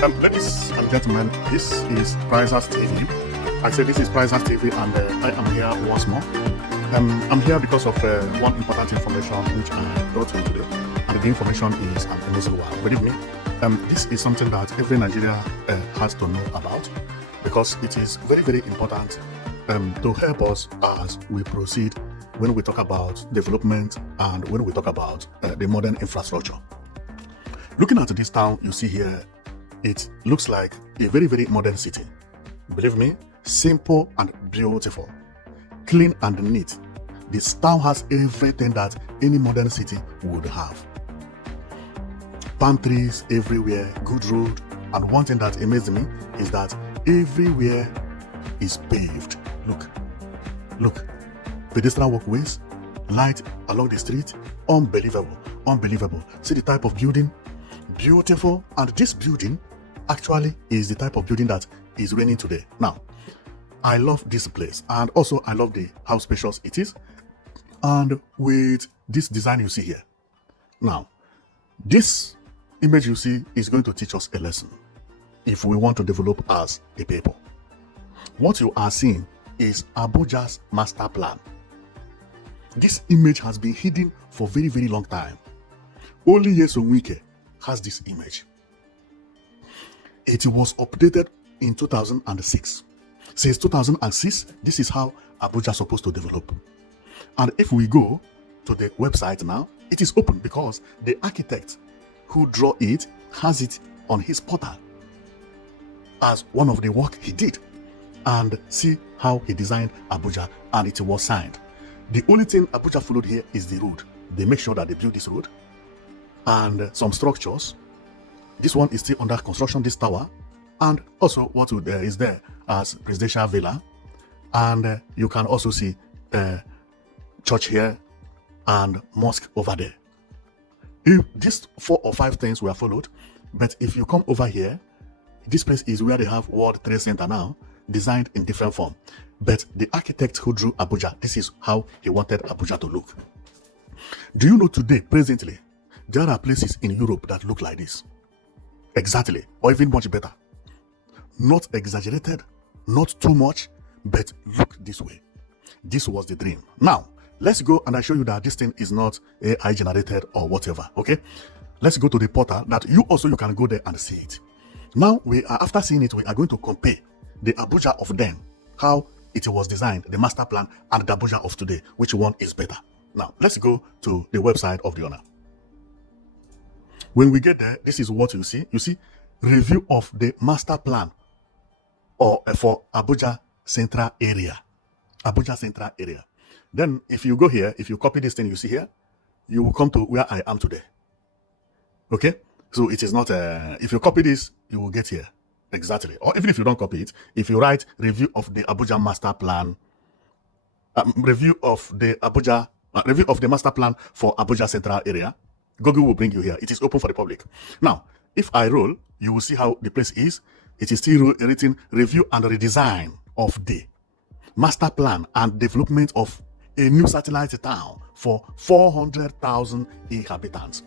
Ladies and gentlemen, this is Prizers TV. I said this is Prizers TV, and I am here once more. I'm here because of one important information which I brought in today, and the information is an amazing one. Believe me, this is something that every Nigerian has to know about, because it is very, very important to help us as we proceed when we talk about development and when we talk about the modern infrastructure. Looking at this town you see here, it looks like a very, very modern city. Believe me, simple and beautiful, clean and neat. This town has everything that any modern city would have. Palm trees everywhere, good road, and one thing that amazes me is that everywhere is paved. Look, pedestrian walkways, light along the street, unbelievable. See the type of building, beautiful, and this building actually is the type of building that is raining today. Now, I love this place, and also I love how spacious it is, and with this design you see here. Now, this image you see is going to teach us a lesson if we want to develop as a people. What you are seeing is Abuja's master plan. This image has been hidden for very, very long time. Only Nyesom Wike has this image. It was updated in 2006. Since 2006, this is how Abuja is supposed to develop. And if we go to the website now, it is open because the architect who drew it has it on his portal as one of the work he did. And see how he designed Abuja, and it was signed. The only thing Abuja followed here is the road. They make sure that they build this road and some structures. This one is still under construction, this tower, and also what is there as presidential villa, and you can also see church here and mosque over there. If these 4 or 5 things were followed, but if you come over here, this place is where they have World Trade Center now, designed in different form. But the architect who drew Abuja, this is how he wanted Abuja to look. Do you know today, presently, there are places in Europe that look like this? Exactly, or even much better. Not exaggerated, not too much, but look this way. This was the dream. Now, let's go and I show you that this thing is not AI generated or whatever, okay? Let's go to the portal that you can go there and see it. Now, after seeing it, we are going to compare the Abuja of then, how it was designed, the master plan, and the Abuja of today. Which one is better? Now, let's go to the website of the owner. When we get there, this is what you see. You see, review of the master plan or for Abuja Central Area. Abuja Central Area. Then, if you go here, if you copy this thing you see here, you will come to where I am today. Okay? So it is not, if you copy this, you will get here. Exactly. Or even if you don't copy it, if you write review of the Abuja master plan, review of the master plan for Abuja Central Area, Google will bring you here. It is open for the public. Now, if I roll, you will see how the place is. It is still written review and redesign of the master plan and development of a new satellite town for 400,000 inhabitants.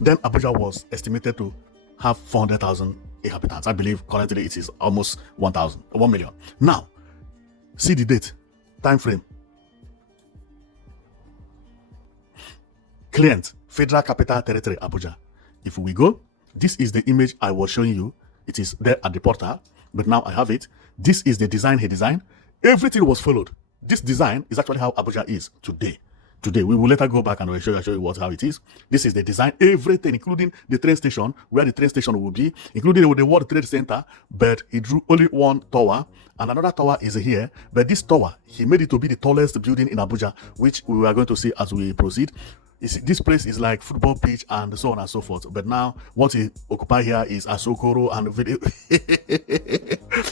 Then Abuja was estimated to have 400,000 inhabitants. I believe currently it is almost 1 million. Now, see the date, time frame. Client, Federal Capital Territory, Abuja. If we go, this is the image I was showing you. It is there at the portal, but now I have it. This is the design he designed. Everything was followed. This design is actually how Abuja is today. We will later go back and we'll show you how it is. This is the design, everything, including the train station, where the train station will be, including the World Trade Center, but he drew only one tower, and another tower is here. But this tower, he made it to be the tallest building in Abuja, which we are going to see as we proceed. This place is like football pitch and so on and so forth. But now, what he occupies here is Asokoro and video.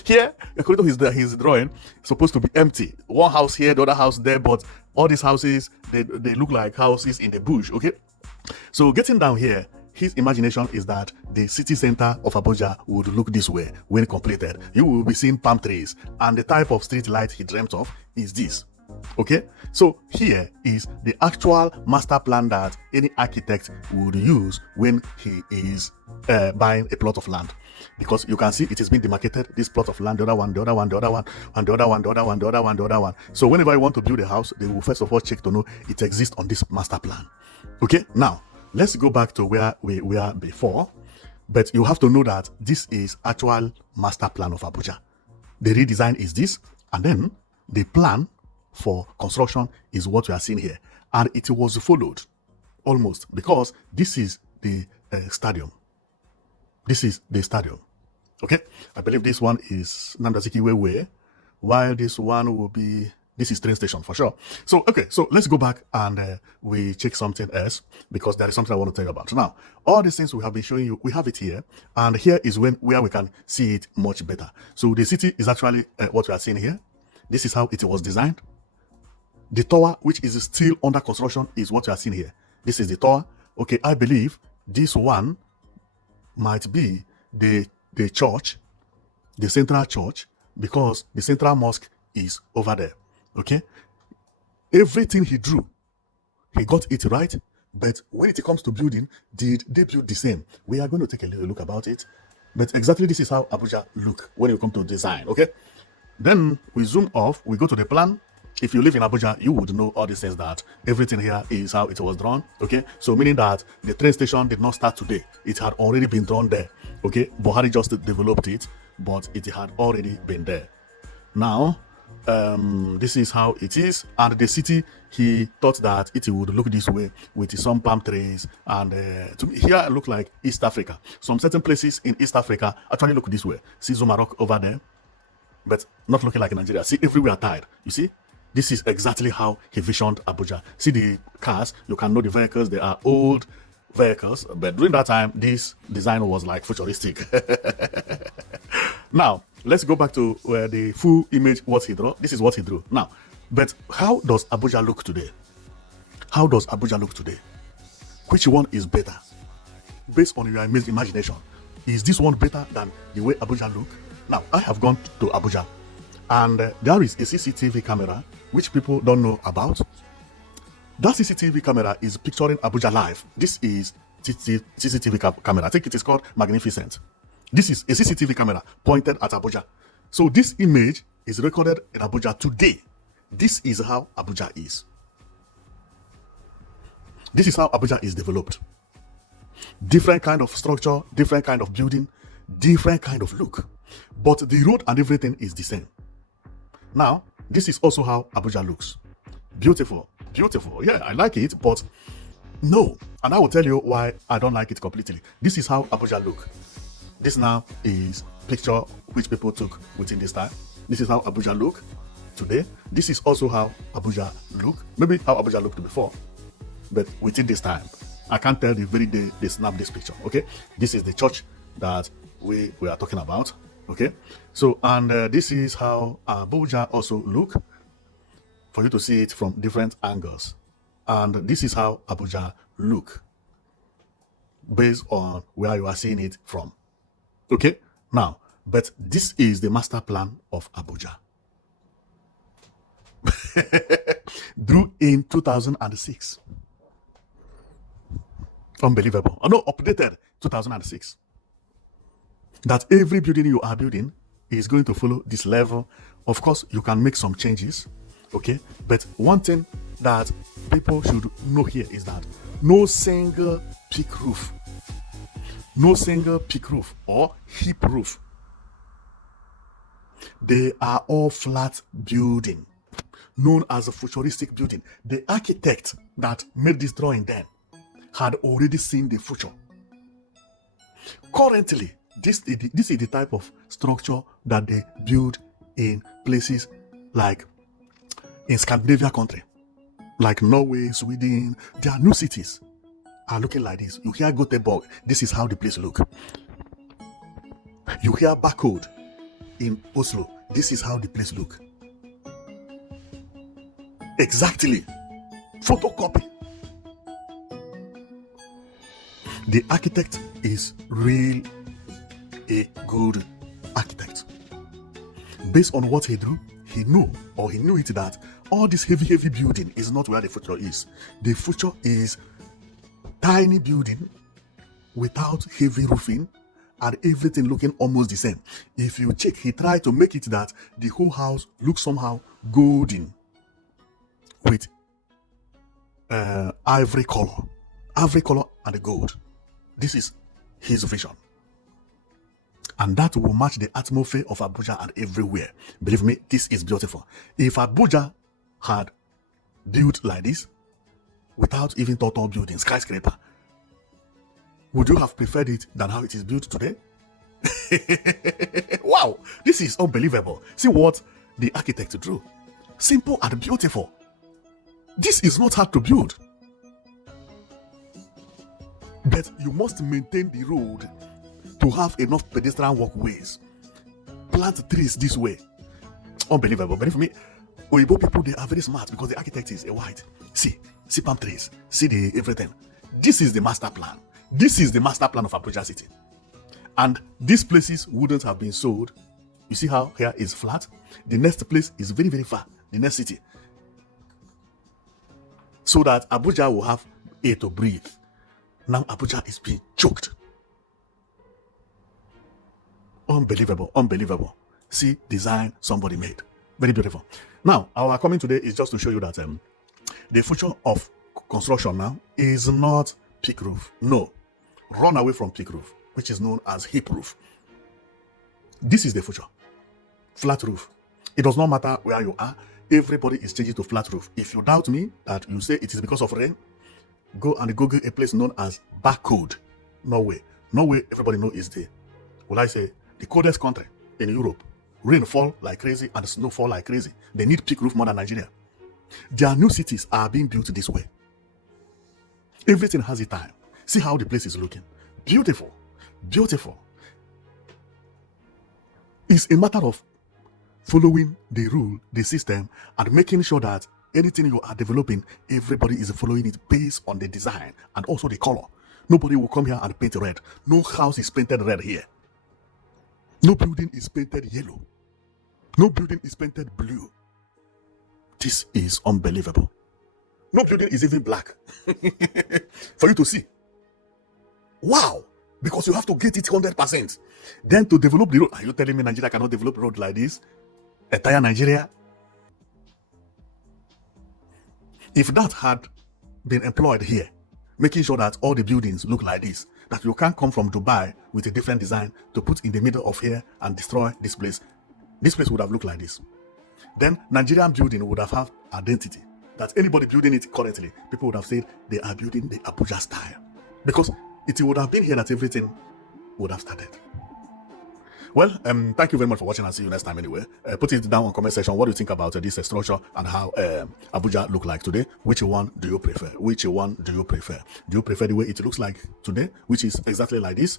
Here, according to his drawing, supposed to be empty. One house here, the other house there, but all these houses, they look like houses in the bush, okay? So getting down here, his imagination is that the city center of Abuja would look this way when completed. You will be seeing palm trees, and the type of street light he dreamt of is this. Okay, so here is the actual master plan that any architect would use when he is buying a plot of land, because you can see it is being demarcated. This plot of land, the other one, the other one, the other one, and the other one, the other one, the other one, the other one. So whenever you want to build a house, they will first of all check to know it exists on this master plan. Okay, now let's go back to where we were before, but you have to know that this is actual master plan of Abuja. The redesign is this, and then the plan for construction is what we are seeing here, and it was followed almost, because this is the stadium. This is the stadium. Okay, I believe this one is Nandazikiwe Way, while this one will be, this is train station for sure. So okay, so let's go back and we check something else, because there is something I want to tell you about. Now, all these things we have been showing you, we have it here, and here is where we can see it much better. So the city is actually what we are seeing here. This is how it was designed. The tower, which is still under construction, is what you are seeing here. This is the tower. Okay, I believe this one might be the church, the central church, because the central mosque is over there. Okay, everything he drew, he got it right. But when it comes to building, did they build the same? We are going to take a little look about it. But exactly this is how Abuja look when you come to design. Okay, then we zoom off, we go to the plan. If you live in Abuja, you would know all these things, that everything here is how it was drawn. Okay, so meaning that the train station did not start today. It had already been drawn there. Okay, Buhari just developed it, but it had already been there. Now, this is how it is. And the city, he thought that it would look this way with some palm trees. And to me, here it look like East Africa. Some certain places in East Africa actually look this way. See Zomarok over there, but not looking like Nigeria. See everywhere tied. You see? This is exactly how he visioned Abuja. See the cars, you can know the vehicles, they are old vehicles, but during that time, this design was like futuristic. Now, let's go back to where the full image, what he drew. This is what he drew. Now, but how does Abuja look today? How does Abuja look today? Which one is better? Based on your imagination, is this one better than the way Abuja look? Now, I have gone to Abuja, and there is a CCTV camera which people don't know about. That CCTV camera is picturing Abuja live. This is CCTV camera. I think it is called Magnificent. This is a CCTV camera pointed at Abuja. So this image is recorded in Abuja today. This is how Abuja is. This is how Abuja is developed. Different kind of structure, different kind of building, different kind of look. But the road and everything is the same. Now, this is also how Abuja looks. Beautiful, beautiful. Yeah, I like it, but no. And I will tell you why I don't like it completely. This is how Abuja look. This now is picture which people took within this time. This is how Abuja look today. This is also how Abuja look. Maybe how Abuja looked before, but within this time. I can't tell the very day they snapped this picture. Okay, this is the church that we are talking about. Okay, so and this is how Abuja also look, for you to see it from different angles. And this is how Abuja look based on where you are seeing it from. Okay, now, but this is the master plan of Abuja. Drew in 2006. Unbelievable. Oh, no, updated 2006. That every building you are building is going to follow this level. Of course, you can make some changes, okay? But one thing that people should know here is that no single peak roof, no single peak roof or hip roof. They are all flat building, known as a futuristic building. The architect that made this drawing then had already seen the future. Currently, this is the type of structure that they build in places like in Scandinavia country, like Norway, Sweden. Their new cities are looking like this. You hear Gothenburg, this is how the place look. You hear Barcode in Oslo, this is how the place look. Exactly. Photocopy. The architect is real a good architect. Based on what he drew, he knew it that All this heavy building is not where the future is. The future is tiny building without heavy roofing and everything looking almost the same. If you check, he tried to make it that the whole house looks somehow golden with ivory color and the gold. This is his vision. And that will match the atmosphere of Abuja and everywhere. Believe me, this is beautiful. If Abuja had built like this, without even total building, skyscraper, would you have preferred it than how it is built today? Wow, this is unbelievable. See what the architect drew. Simple and beautiful. This is not hard to build. But you must maintain the road to have enough pedestrian walkways. Plant trees this way. Unbelievable. Believe me, Oyibo people, they are very smart because the architect is a white. See palm trees. See the everything. This is the master plan. This is the master plan of Abuja City. And these places wouldn't have been sold. You see how here is flat? The next place is very far. The next city. So that Abuja will have air to breathe. Now Abuja is being choked. Unbelievable. See design somebody made. Very beautiful. Now, our coming today is just to show you that the future of construction now is not peak roof. No. Run away from peak roof, which is known as hip roof. This is the future. Flat roof. It does not matter where you are. Everybody is changing to flat roof. If you doubt me that you say it is because of rain, go and Google a place known as Barcode, Norway. Norway, everybody knows is the, will I say, the coldest country in Europe. Rain fall like crazy and snow fall like crazy. They need peak roof more than Nigeria. Their new cities are being built this way. Everything has a time. See how the place is looking. Beautiful. It's a matter of following the rule, the system, and making sure that anything you are developing, everybody is following it based on the design and also the color. Nobody will come here and paint red. No house is painted red here. No building is painted yellow. No building is painted blue. This is unbelievable. No building is even black. For you to see. Wow. Because you have to get it 100%. Then to develop the road. Are you telling me Nigeria cannot develop road like this? Entire Nigeria? If that had been employed here, making sure that all the buildings look like this, that you can't come from Dubai with a different design to put in the middle of here and destroy this place. This place would have looked like this. Then Nigerian building would have had identity. That anybody building it currently, people would have said they are building the Abuja style. Because it would have been here that everything would have started. Well, thank you very much for watching and see you next time anyway. Put it down in the comment section. What do you think about this structure and how Abuja look like today? Which one do you prefer? Which one do you prefer? Do you prefer the way it looks like today, which is exactly like this,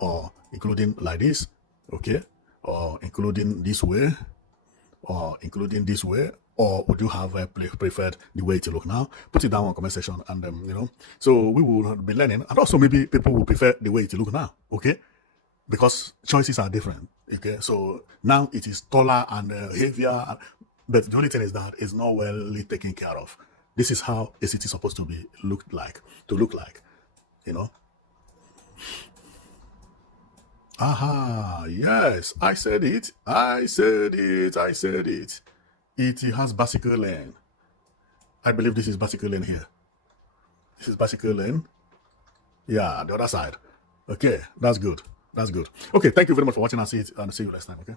or including like this, okay, or including this way, or including this way, or would you have preferred the way it look now? Put it down in the comment section, and you know, so we will be learning, and also maybe people will prefer the way it look now, okay? Because choices are different, okay? So now it is taller and heavier, but the only thing is that it's not well taken care of. This is how a city is supposed to be look like, you know? Aha, yes, I said it. It has bicycle lane. I believe this is bicycle lane here. This is bicycle lane. Yeah, the other side. Okay, that's good. Okay, thank you very much for watching. I'll see you next time, okay?